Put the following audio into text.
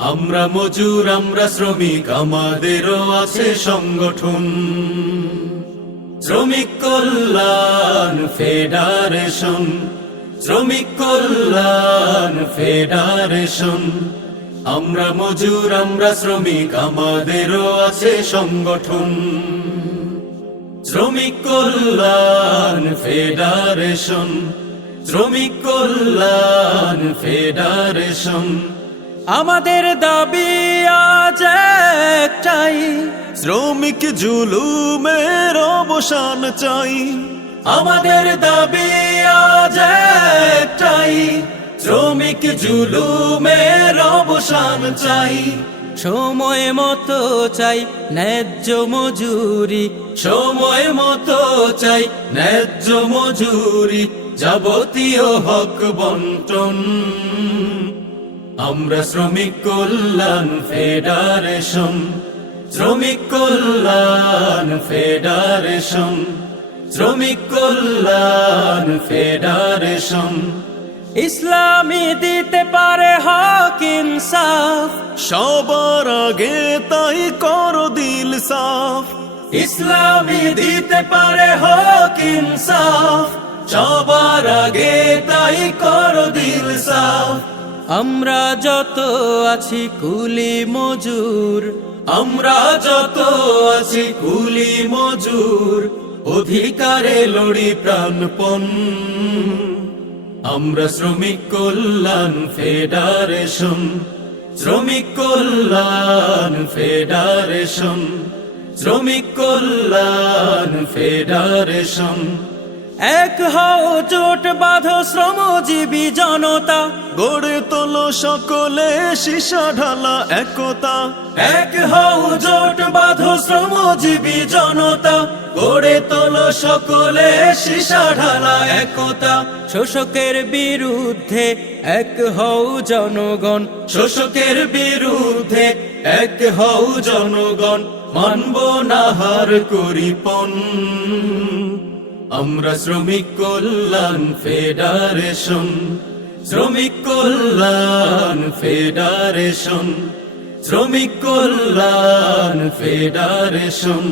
আমরা মজুর, আমরা শ্রমিক, আমাদেরও আছে সংগঠন। শ্রমিক কল্যাণ ফেডারেশন, শ্রমিক কল্যাণ ফেডারেশন। আমরা মজুর, আমরা শ্রমিক, আমাদেরও আছে সংগঠন। শ্রমিক কল্যাণ ফেডারেশন, শ্রমিক কল্যাণ ফেডারেশন। আমাদের দাবি আজ একটাই, শ্রমিক জুলুমের অবসান চাই। আমাদের দাবি আজ একটাই, শ্রমিক জুলুমের অবসান চাই। সময় মতো চাই ন্যায্য মজুরি, সময় মতো চাই ন্যায্য মজুরি, যাবতীয় হক বন্টন। আমরা শ্রমিক কল্যাণ ফেডারেশন, শ্রমিক কল্যাণ ফেডারেশন, শ্রমিক কল্যাণ ফেডারেশন। ইসলামী দিতে পারে হক ইনসাফ, সবার আগে তাই করো দিল সাফ। ইসলামী দিতে পারে হক ইনসাফ, সবার আগে তাই করো দিল সাফ। আমরা যত আছি কুলি মজুর, আমরা যত আছি কুলি মজুর, অধিকারে লড়ি প্রাণপণ। আমরা শ্রমিক কল্যাণ ফেডারেশন, শ্রমিক কল্যাণ ফেডারেশন, শ্রমিক কল্যাণ ফেডারেশন। এক হও জোট বাঁধো শ্রমজীবী জনতা, গড়ে তোলো সকলে সীসা ঢালা একতা। এক হও জোট বাঁধো শ্রমজীবী জনতা, গড়ে তোলো সকলে সীসা ঢালা একতা। শোষকের বিরুদ্ধে এক হও জনগণ, শোষকের বিরুদ্ধে এক হও জনগণ, মানব না হার করিপন। আমরা শ্রমিক কল্যাণ ফেডারেশন, শ্রমিক কল্যাণ ফেডারেশন, শ্রমিক কল্যাণ ফেডারেশন।